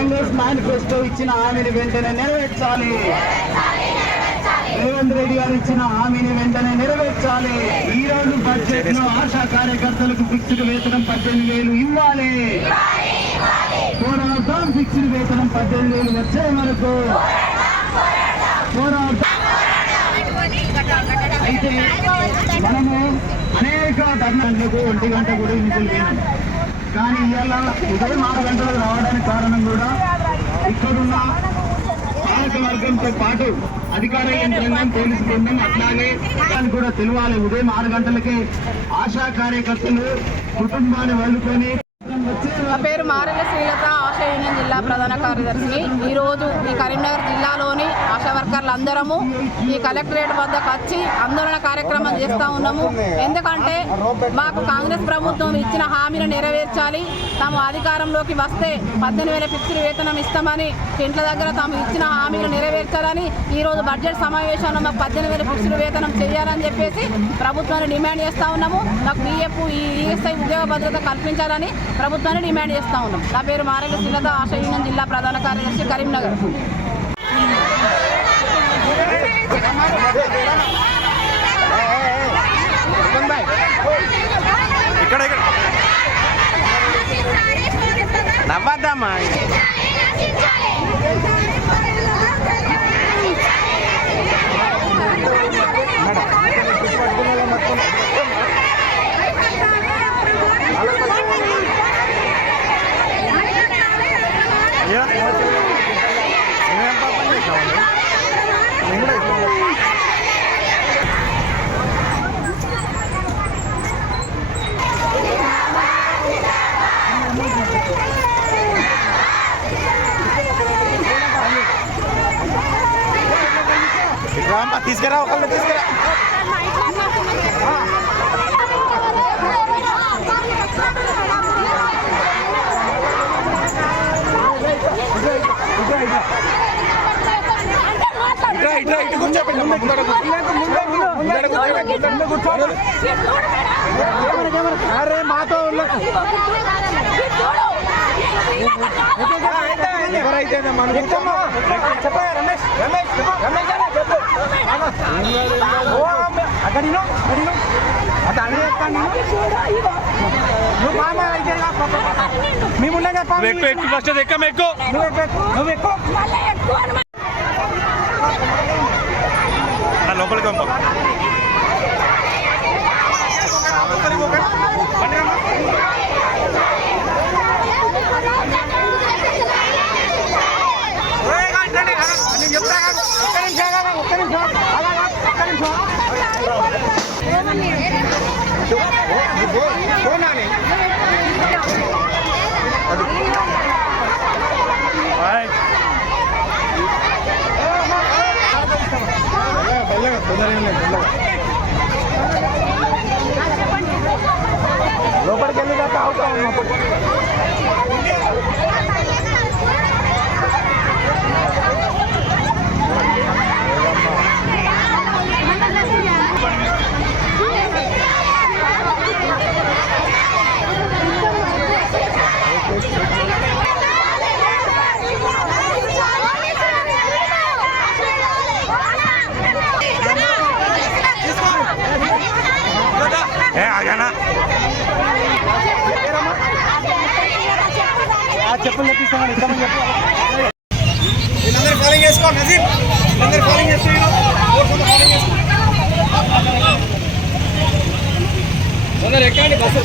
Congress manifesto ఇచ్చిన హామీని వెంటనే నెరవేర్చాలి. రేవంత్ రెడ్డి గారు ఇచ్చిన హామీని వెంటనే నెరవేర్చాలి. ఈ రోజు బడ్జెట్ లో ఆశా కార్యకర్తలకు ఫిక్స్డ్ వేతనం 18,000 ఇవ్వాలి. పోరాటం. ఫిక్స్డ్ వేతనం 18,000 వచ్చే వరకు పోరాటం. అయితే మనము అనేక ధర్నాలకు 1 గంట కూడా ఎన్నికలు పోయినాం. కానీ ఇవాళ ఉదయం 6 గంటలకు రావడానికి కారణం కూడా ఇక్కడున్న పాలక వర్గంతో పాటు అధికార యంత్రాంగం, పోలీసు బృందం అట్లాగే కూడా తెలియాలి. ఉదయం 6 గంటలకే ఆశా కార్యకర్తలు కుటుంబాన్ని వదులుకొని. నా పేరు మారెల శ్రీలత, ఆశా యూనియన్ జిల్లా ప్రధాన కార్యదర్శిని. ఈరోజు ఈ కరీంనగర్ జిల్లాలోని ఆశా వర్కర్లు అందరము ఈ కలెక్టరేట్ వద్దకు వచ్చి ఆందోళన కార్యక్రమం చేస్తూ ఉన్నాము. ఎందుకంటే మాకు కాంగ్రెస్ ప్రభుత్వం ఇచ్చిన హామీని నెరవేర్చాలి. తాము అధికారంలోకి వస్తే 18,000 ఫిక్స్డ్ వేతనం ఇస్తామని ఇంట్ల దగ్గర తాము ఇచ్చిన హామీని నెరవేర్చాలని ఈరోజు బడ్జెట్ సమావేశంలో మాకు 18,000 ఫిక్స్డ్ వేతనం చేయాలని చెప్పేసి ప్రభుత్వాన్ని డిమాండ్ చేస్తూ ఉన్నాము. మాకు పిఎఫ్, ఈఎస్ఐ ఉద్యోగ భద్రత కల్పించాలని ప్రభుత్వాన్ని డిమాండ్ చేస్తూ ఉన్నాం. నా పేరు మారెల శ్రీలత, ఆశా యూనియన్ జిల్లా ప్రధాన కార్యదర్శి, కరీంనగర్. నవ్వద్దమ్మా. తీసుకురా, ఒకళ్ళు తీసుకురా. ఇటు కూర్చోండి. అరే మాతో చెప్పాయా రమేష్? రమేష్ చెప్పు. అక్కడ నువ్వు బాగా అయితే మేముండగా ఫస్ట్ ఎక్కం ఎక్కువ. నువ్వు ఎక్కువ లోపలికి పంప. లోపలికి వెళ్ళిదాకా అవుతా ఉన్నప్పుడు చెప్పులు తెప్పిస్తామని ఇస్తామని చెప్పి వీళ్ళందరూ ఫాలోయింగ్ చేసుకో. నజీర్ వీళ్ళందరూ ఫాలోయింగ్ చేస్తున్నారు. ఎక్కండి బస్సు.